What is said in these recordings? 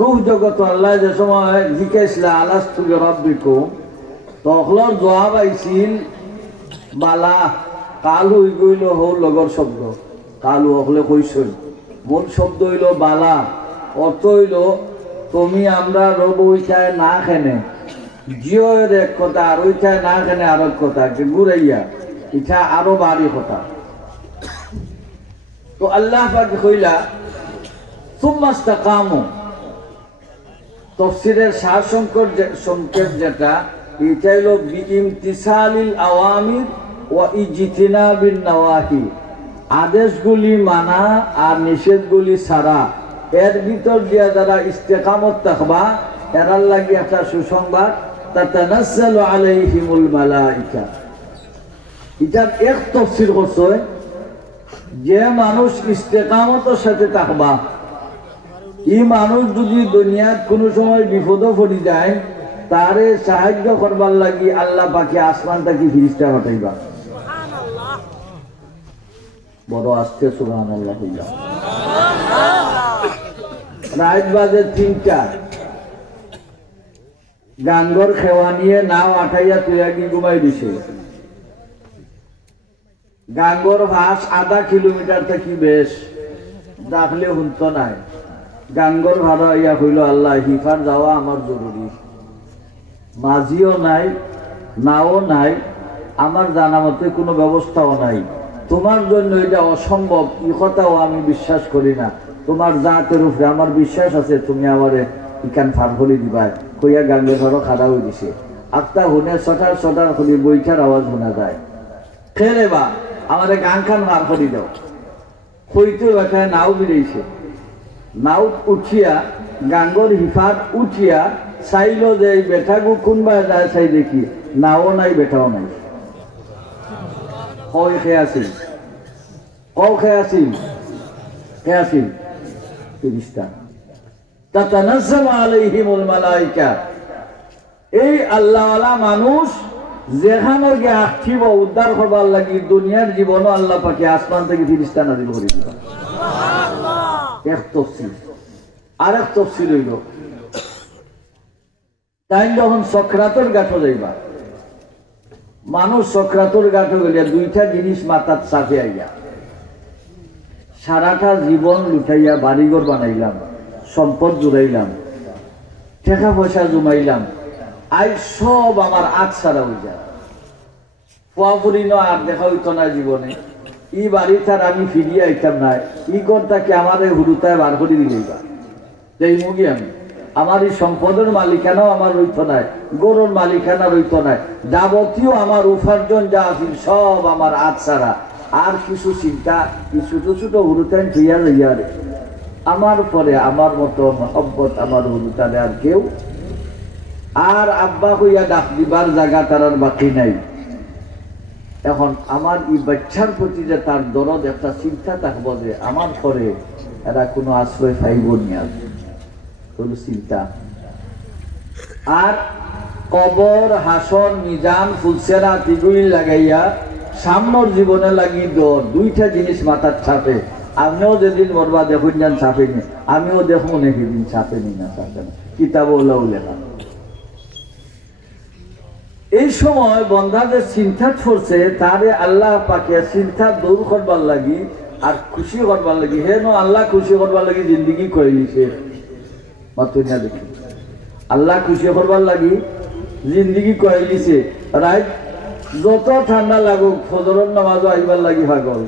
রূহ জগৎ আল্লাহ যে সময় জিজ্ঞাসা আলাস্তু বিরাব্বিকুম তখন জবাব আইছিল বালা কালু গইল হৌ লগর শব্দ কালু হলে কইছই মূল শব্দ হইল বালা অর্থ হইল তুমি আমরা রব ওইটায় না খেনে জিওর এক কথা আর ওইটায় না খেনে আর এক কথা ঘুরাইয়া ইটা আরো বাড়ি কথা। তো আল্লাহ পাক কইলা সুম্মা ইসতাকামু তাফসীরের সার সংক্ষেপ যেটা এটা হলো বিইমতিসালিল আওয়ামির ওয়া ইজতিনাবিন নওয়াহি, আদেশগুলি মানা আর নিষেধগুলি ছাড়া এর ভিতর দিয়া যারা ইস্তেকামত থাকবা এরার লাগি একটা সুসংবাদ তাতানাজ্জালু আলাইহিমুল মালাইকা। এটার এক তাফসীর করছে যে মানুষ ইস্তেকামতের সাথে থাকবা এই মানুষ যদি দুনিয়ার কোনো সময় বিপদে পড়ি যায় তারে সাহায্য করবার লাগি আল্লাহ পাকে আসমান থেকে ফিরিস্তা পাঠাইবা। বড় আস্তে সুবহানাল্লাহ। রাত বাজে ৩টা, গাঙ্গর খেওয়া নিয়ে নাও আঠাইয়া তুই ঘুমাই দিছে। গাঙ্গর ভাস আধা কিলোমিটার থেকে বেশ, ডাকলে শুনত নাই। গাঙ্গর ভাড়া ইয়া হইল আল্লাহ হিফার যাওয়া আমার জরুরি, মাঝিও নাই নাও নাই, আমার জানা মতে কোনো ব্যবস্থাও নাই, তোমার জন্য এটা অসম্ভব, এই কথাও আমি বিশ্বাস করি না, তোমার জাতের উপরে আমার বিশ্বাস আছে, তুমি আমারে ইকান ফার হলি দিবা কইয়া গাঙ্গের ভাড়া খাড়া হয়ে দিছে। আত্মা হুনে সটার হলি বইটার আওয়াজ শোনা যায়, খেলে বা আমারে গান খান ফার হলি দাও। হইতে এখানে নাও বেরিয়েছে, নাও উঠিয়া গাঙ্গর হিফাত উঠিয়া চাইল যে বেটাগু কোনবা যায় চাই দেখি নাও নাই বেটাও নাই। কই খেয়ে আছিল ফেরেশতা। তাতানাজ্জালু আলাইহিমুল মালাইকা, এই আল্লাহওয়ালা মানুষ যেখানে গিয়ে আখিব উদ্ধার করবার লাগি দুনিয়ার জীবনও আল্লাহ পাকে আসমান থেকে ফেরেশতা নাযিল করে দিবা। এক তাফসীর। আরেক তাফসীর হইল তাই যখন সক্রাতের গাঁঠো যাইবা, মানুষ সক্রাতের গাঁঠো গেলে দুইটা জিনিস মাথার চাপে আইয়া, সারাটা জীবন লুটাইয়া বাড়িঘর বানাইলাম, সম্পদ জুড়াইলাম, টাকা পয়সা জমাইলাম, আই সব আমার আজ ছাড়া হয়ে যায়, পুয়াপুরি আর দেখা হইতো না জীবনে। ই বাড়ি তার আমি ফিরিয়ে আইতাম না, ই করতাকে আমার হুরুতায় বার করে দিলেইবা এই মুগি আমি, আমার এই সম্পদের মালিকানাও আমার রইত নাই, গরুর মালিকানা রইত নাই, যাবতীয় আমার উপার্জন যা আছে সব আমার আজ ছাড়া। আর কিছু চিন্তা ছোট ছোট হুরুতান থইয়া লইয়া রে আমার পরে আমার মতো মহব্বত আমার হুরুতানে আর কেউ, আর আব্বা হইয়া ডাক দিবার জায়গা তার আর বাকি নাই। এখন আমার এই বাচ্চার প্রতি যে তার দরদ একটা চিন্তা থাকবো যে আমার পরে এরা কোনো আশ্রয় পাইব নিয়ে কোন চিন্তা। আর কবর হাসন মিজান ফুলসেরা তিগুলি লাগাইয়া সামনের জীবনে লাগি দুইটা জিনিস মাথার ছাপে। আমিও যেদিন মরবা দেখুন যান ছাপেনি, আমিও দেখুন সেদিন ছাপেনি না ছাপে না, কিতাবও লেখা। এই সময় বন্ধা যে চিন্তা করছে তারে আল্লাহ পাকে চিন্তা দূর করবার লাগি আর খুশি করবার লাগি, হেন আল্লাহ খুশি করবার লাগি জিন্দগি করে দিছে। দেখি আল্লাহ খুশি করবার লাগি জিন্দগি করে দিছে। রাত যত ঠান্ডা লাগুক ফজরের নামাজও আইবার লাগি পাগল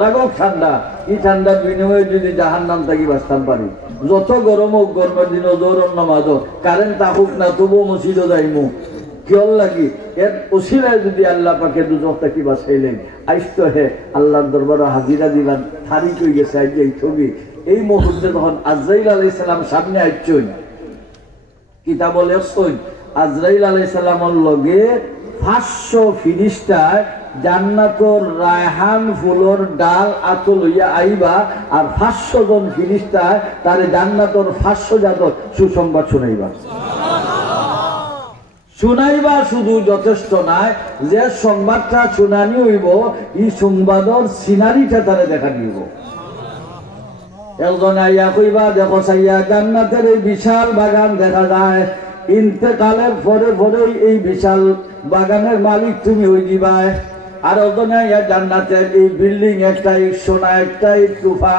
লাগুক ঠান্ডা, এই ঠান্ডার বিনিময়ে যদি জাহান্নাম থাকি বাঁচতাম পারি। যত গরম হোক গরমের দিনও জোহরের নামাজও কারেন্ট থাকুক না তবুও মসজিদও যাইমু কিয়র লাগি এর ওসিলায় যদি আল্লাহ পাকে দুজক থাকি বাঁচাইলেন আইসত হে আল্লাহর দরবারে হাজিরা দিলাম থারিক হয়ে গেছে এই ছবি। এই মুহূর্তে তখন আজরাইল আলাইহিস সালাম সামনে আইছই, কিতাব লেখছই আজরাইল আলাইহিস সালামের লগে 500 ফিরিস্তায় জান্নাতুর রায়হান ফুলর ডাল আতো লইয়া আইবা, আর 500 জন ফিরিস্তায় তারে জান্নাতুর 500 জাতক সুসংবাদ শুনাইবা। শুনাইবা শুধু যথেষ্ট নয়, যে সংবাদটা শুনানি হইব এই সংবাদর সিনারিটা তারা দেখা দিব। একজন আইয়া কইবা দেখো সাইয়া জান্নাতের এই বিশাল বাগান দেখা যায়, ইন্তেকালের পরে পরেই এই বিশাল বাগানের মালিক তুমি হই দিবাই। আর ওখানে জান্নাতের এই বিল্ডিং একটাই সোনা, একটাই রূপা,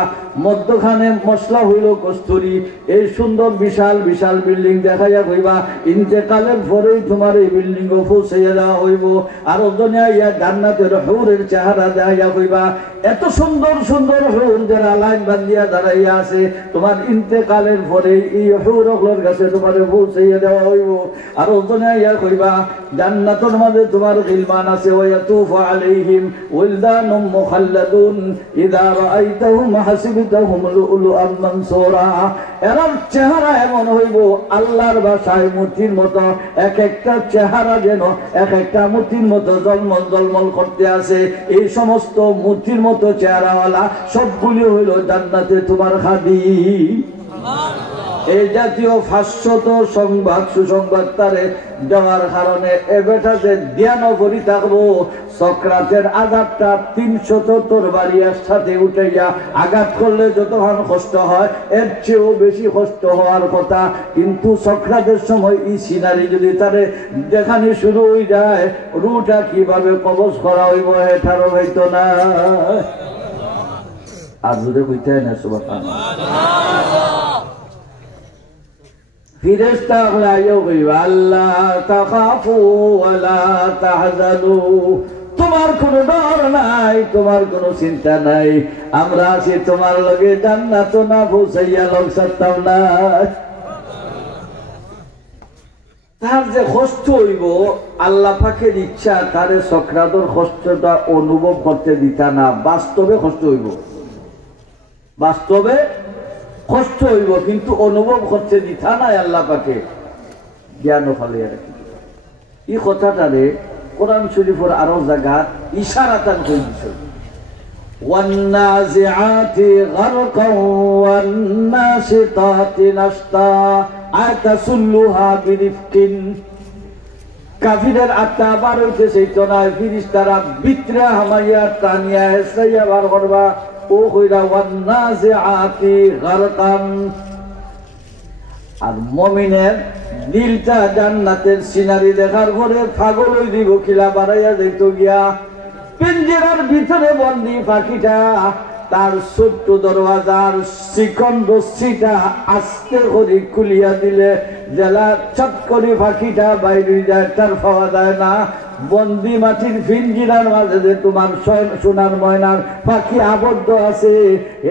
মধ্যখানে মশলা হইল কস্তুরি। এই সুন্দর বিশাল বিশাল বিল্ডিং দেখাইয়া হইবা ইন্তেকালের পরেই তোমার এই বিল্ডিং ও পৌঁছাইয়া দেওয়া হইব। আর ওখানে জান্নাতের হুরের চেহারা দেখাইয়া হইবা এত সুন্দর সুন্দর হুর যারা লাইন বান্ধিয়া দাঁড়াইয়া আছে, তোমার ইন্তেকালের পরে এই হুরগুলোর কাছে তোমার পৌঁছাইয়া দেওয়া হইব। আর ওখানে কইবা জান্নাতের মাঝে তোমার গিলমান আছে, ওয়াতুফু আলাইহিম ওয়ালদানুম মুখাল্লাদুন ইযা রাআইতাহুম হাসিবতাহুম লুলুআন মানসুরা। এরার চেহারা এমন হইব আল্লাহর ভাষায় মূর্তির মতো, এক একটা চেহারা যেন এক একটা মূর্তির মতো জলমল জলমল করতে আছে। এই সমস্ত মূর্তির মতো চেহারাওয়ালা সবগুলি হইল জান্নাতে তোমার খাদিম। এই জাতীয় 500 সংবাদ সুসংবাদ তারে দেওয়ার কারণে এ বেটাতে ধ্যান করি থাকবো। সক্রাতের আঘাতটা 300 তরবারি একসাথে উঠাইয়া আঘাত করলে যতক্ষণ কষ্ট হয় এর চেয়েও বেশি কষ্ট হওয়ার কথা। কিন্তু সক্রাতের সময় এই সিনারি যদি তারে দেখানি শুরু হয়ে যায়, রুটা কিভাবে কবজ করা হইব এটারও হইতো না। আর যদি কইতে না সুবহানাল্লাহ। ফিরেশতা আল্লাহ কইবা আল্লাহ তাখাফু ওয়ালা তাহজানু, তোমার কোনো ডর নাই, তোমার কোনো চিন্তা নাই, আমরা আছি তোমার লগে, জান্নাত না পৌঁছাইয়া লোক সারতাম না। তার যে কষ্ট হইব আল্লাহ পাকের ইচ্ছা তারে সক্রাতর কষ্টটা অনুভব করতে দিতা না। বাস্তবে কষ্ট হইব, বাস্তবে কষ্ট হইব, কিন্তু অনুভব করতে দিতা নাই আল্লাহ পাকে। জ্ঞান ফালিয়া রাখি এই কথাটারে কোরআন শরীফের আরো জায়গা ইশারাতান কই দিছে, ওয়ান্নাজিআতি গারকান ওয়ান্নাশিতাতি নাশতা আতাসুল্লুহা বিরিফকিন। কাফিরের আত্মা বার হইতেছে তো না, ফিরিস্তারা ভিতরে হামাইয়া টানিয়া হেসাইয়া বার করবা। ও কইরা ওয়ান্নাজিআতি গারকান। আর মুমিনের দিলটা জান্নাতের সিনারি দেখার পরে পাগল হই দিব, খিলা বাড়াইয়া যাইতো গিয়া। পিঞ্জরার ভিতরে বন্দি পাখিটা তার ছোট্ট দরওয়াজার চিকন রশ্মিটা আস্তে করে খুলিয়া দিলে জেলা চট করে পাখিটা বাইরে যায়, তার পাওয়া যায় না। বন্দি মাটির পিঞ্জিরার মাঝে যে তোমার সোনার ময়নার পাখি আবদ্ধ আছে,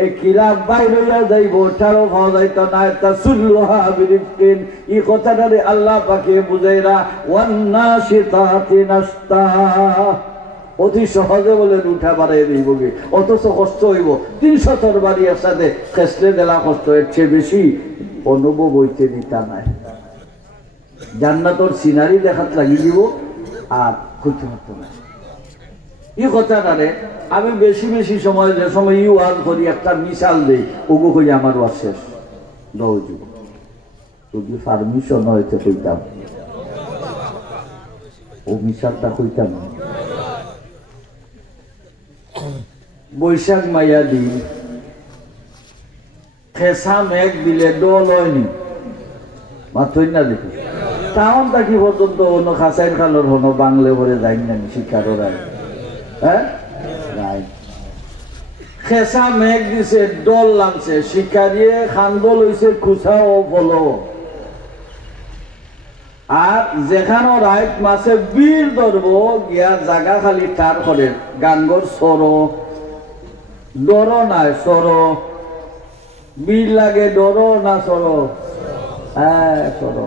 এ কিলা বাইরে যাইব, তারও পাওয়া যাইত না। তা সুল্লুহা বিরিফকিন। এই কথাটারে আল্লাহ পাকে বুঝাইরা ওয়ান্নাশিতাতি নাশতা, অতি সহজে বলে উঠা বাড়াই দিব, অথচ কষ্ট হইব 300 তরবারি একসাথে খেসলে দেলা কষ্ট, এর চেয়ে বেশি অনুভব হইতে দিতা নাই। জান্নাতর সিনারি দেখাত লাগি দিব আর করতে পারতো না। এই কথাটারে আমি বেশি বেশি সময় যে সময় ওয়াজ করি একটা মিশাল দেই, ওগো কই আমার ওয়াজ শেষ দৌড় যদি পারমিশন হইতে কইতাম, ও মিশালটা কইতাম। বৈশাখ মাইয়া দিন খেসা মেঘ দিলে দোল হয়নি, মাত্রই না দেখি টাউন থাকি পর্যন্ত অন্য খাসাইন খালোর হনো বাংলে ভরে যাই না শিকাররা। হ্যাঁ খেসা মেঘ দিছে, দল লাগছে, শিকারিয়ে খান্দল হইছে খুচা ও বলো। আর যেখানে রাইট মাছে বীর ধরব গিয়া জাগা খালি তার করে গাঙ্গর সরো ডর নাই, সরো বীর লাগে ডর না সরো, হ্যাঁ সরো।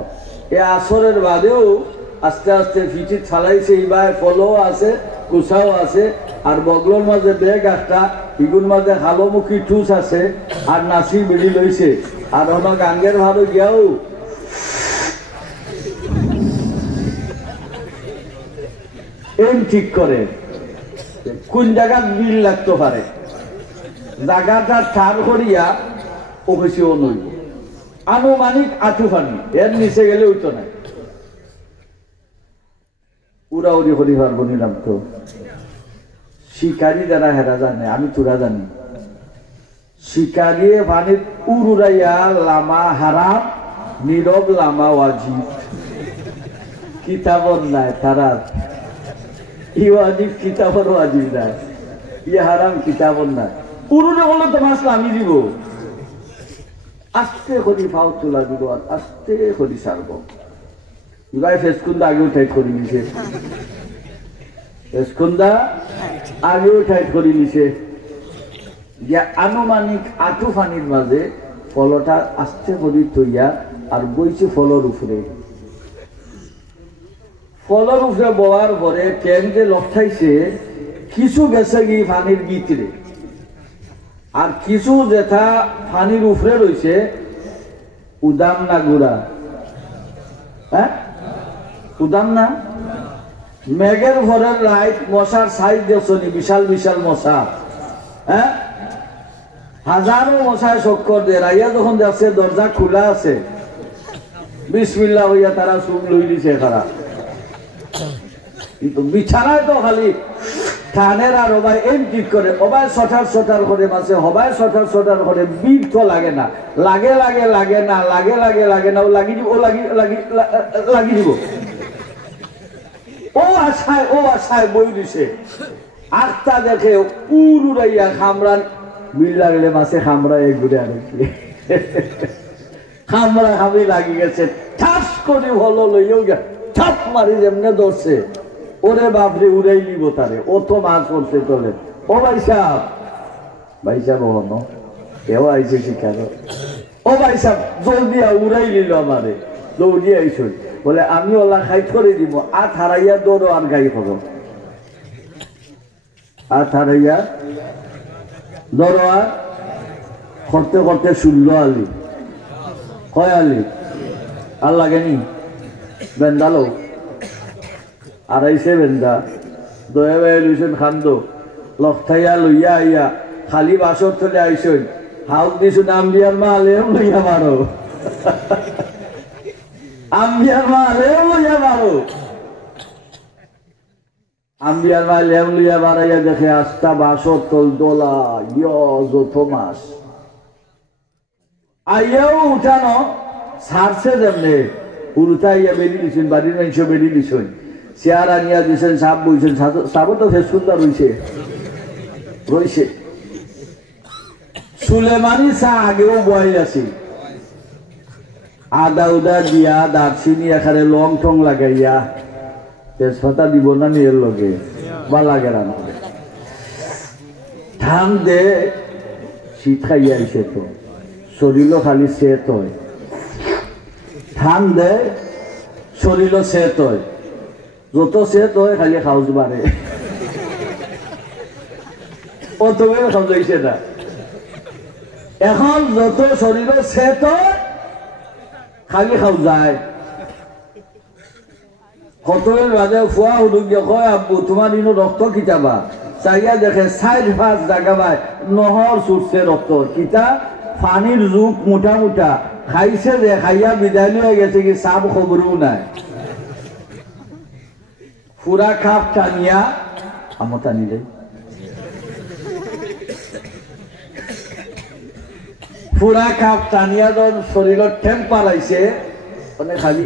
এ আসরের বাদেও আস্তে আস্তে ফিটি ছালাইছে, এইবার ফলও আছে কুচাও আছে, আর বগলোর মাঝে ব্যাগ একটা, ইগুর মাঝে হালোমুখী টুস আছে, আর নাচি বেলি লইছে। আর অন্য গাঙ্গের ভালো গিয়াও এম ঠিক করে কোন জায়গার বিল লাগতে পারে, জায়গাটা ঠার করিয়া অফিসেও নইব, আনুমানিক আঠুফানি, এর নিচে গেলে উঠতো না। উড়াউড়ি হরি পারবো নিলাম তো, শিকারি যারা হেরা জানে, আমি তোরা জানি। শিকারিয়ে পানির উড়াইয়া লামা হারাম, নীরব লামা ওয়াজিব। কিতাবর নাই তারার, ই ওয়াজিব কিতাবর ওয়াজিব নাই, ই হারাম কিতাবর নাই। উড়ুনে বললে তো মাছ নামি দিব, আস্তে করি ফাও তোলা দিব, আর আস্তে করি সারব। এবার ফেসকুন্দা আগেও টাইট করে নিছে, ফেসকুন্দা আগেও টাইট করে নিছে, যে আনুমানিক আঁটু পানির মাঝে ফলটা আস্তে করে তৈয়া আর বইছে ফলর উপরে। ফলর উপরে বওয়ার পরে ট্যাঙ্ক যে লক্ষাইছে কিছু গেছে কি পানির ভিতরে, আর কিছু যেটা পানির উপরে রয়েছে উদাম না গুড়া, হ্যাঁ উদাম না। মেঘের ভরের লাইট মশার সাইজ দেখছনি, বিশাল বিশাল মশা, হ্যাঁ হাজারো মশায় চক্কর দিয়ে রাইয়া যখন যাচ্ছে দরজা খোলা আছে, বিসমিল্লাহ হইয়া তারা চুপ লই দিছে খারাপ। কিন্তু বিছানায় তো খালি কানের আর ওবাই এম ঠিক করে, ওবাই সটার সটার করে মাসে, হবাই সটার সটার করে, বিল তো লাগে না, লাগে লাগে লাগে না, লাগে লাগে লাগে না, ও লাগি দিব, ও লাগি দিব, ও আশায় বই দিছে। আখটা দেখে উড়াইয়া খামরান, বিল লাগলে মাসে খামড়ায় ঘুরে আনছে, খামড়া খামি লাগি গেছে, ঠাস করে হলো লইও গে, ঠাপ মারি যেমনে ধরছে, ওরে বাপরে উড়াই নিব তারে, ও তো মাছ পড়ছে চলে। ও ভাই সাহেব হন কেউ আইছে শিখানো, ও ভাই সাহেব জলদি উড়াই নিল আমারে, দৌড়ি আইস বলে আমি ওলা খাই করে দিব, আর হারাইয়া দৌড়ো আর গাই হব, আর হারাইয়া দৌড়ো আর করতে করতে শুনল আলি, কয় আলি আর লাগেনি বেন্দালো আড়াইছে বেন্দা দয়া বাই লইছেন খান্দ লক্ষাইয়া লইয়া আইয়া খালি বাসর চলে আইসন, হাউক দিছুন আম্বিয়ার মা আলেও লইয়া মারো, আম্বিয়ার মা আলেও লইয়া মারো। আম্বিয়ার মা লেম লইয়া বাড়াইয়া দেখে আস্তা বাসর তল দোলা যত মাস আইয়াও উঠানো ছাড়ছে যেমনে উল্টাইয়া বেরিয়ে দিছেন, বাড়ির মানুষ বেরিয়ে দিছেন, চেয়ার আনিয়া দিয়েছেন, সাপ বইছেন, সাপও তো ফেস সুন্দর রয়েছে। সুলেমানি চা আগেও বয়েল আছে, আদা উদা দিয়া দারচিনি এখানে লং টং লাগাইয়া, তেজপাতা দিব না নিয়ে লগে বা লাগে না, ধান দে শীত খাইয়া আইসে তো শরীরও খালি সেত হয়, ধান দে শরীরও সেত হয়, যত সেত হয় খালি খাউজ বাড়ে, প্রথমে খাওয়াইছে না। এখন যত শরীরের সেত হয় খালি খাও যায়, কতলের বাজে ফুয়া হুদুক কয় আব্বু তোমার ইনো রক্ত খিচাবা, চাইয়া দেখে 4-5 জায়গা বাই নহর ছুটছে রক্ত, কিতা পানির যুগ মুঠা মুঠা খাইছে যে খাইয়া বিদায় হয়ে গেছে, কি সাপ খবরও নাই, পুরা খাপ টানিয়া আমো টানি দেয়, পুরা খাপ টানিয়া যখন শরীরের টেম্পার আইছে মানে খালি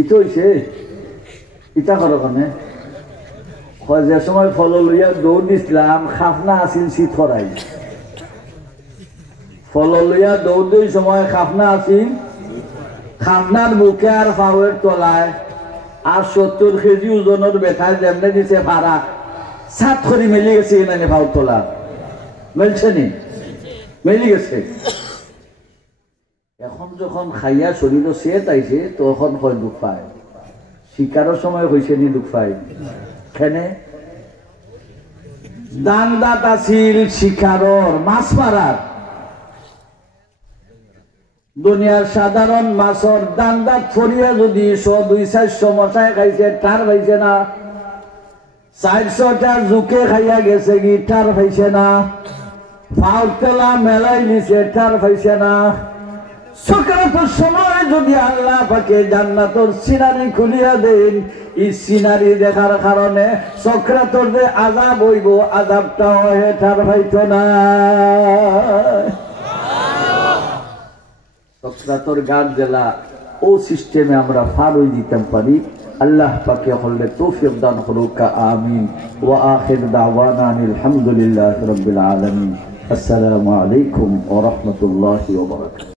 ইটো হইছে ইটা করো কানে যে সময় ফল লইয়া দৌড় দিছিলাম খাফনা আছিল শীত করাই, ফল লইয়া দৌড় দুই সময় খাফনা আছিল, খাফনার বুকে আর পাওয়ের তলায় আর 70 কেজি ওজনের বেথায় যেমনে দিছে ভাড়া সাত করে মেলি গেছে, এখানে পাওয়ার তোলা মেলছে নি, মেলি গেছে। এখন যখন খাইয়া শরীর সেত আইছে তখন হয় দুঃখ পায়, শিকারের সময় হয়েছে নি দুঃখ পায়, খেনে দান্দাত আছিল শিকারর মাছ মারার, দুনিয়ার সাধারণ মাছর দান্দাত ফরিয়া যদি 100-200 মশায় খাইছে টার পাইছে না, 400টা জুকে খাইয়া গেছে কি টার পাইছে না, ফাউতলা মেলাই নিছে টার পাইছে না, সকারাতের সময় যদি আল্লাহ পাকে জান্নাতের সিনারি খুলিয়া দেন, এই সিনারি দেখার কারণে সকারাতের যে আযাব হইব, আযাবটা হয়ে ঠার হইতো না। সকারাতের গান জেলা ও সিস্টেমে আমরা পার হয়ে দিতে পারি। আল্লাহ পাকে হলে তৌফিক দান করুক। আমিন। ওয়া আখির দাওয়ানা আলহামদুলিল্লাহি রাব্বিল আলামিন। আসসালামু আলাইকুম ওয়া রাহমাতুল্লাহি ওয়া বারাকাতুহু।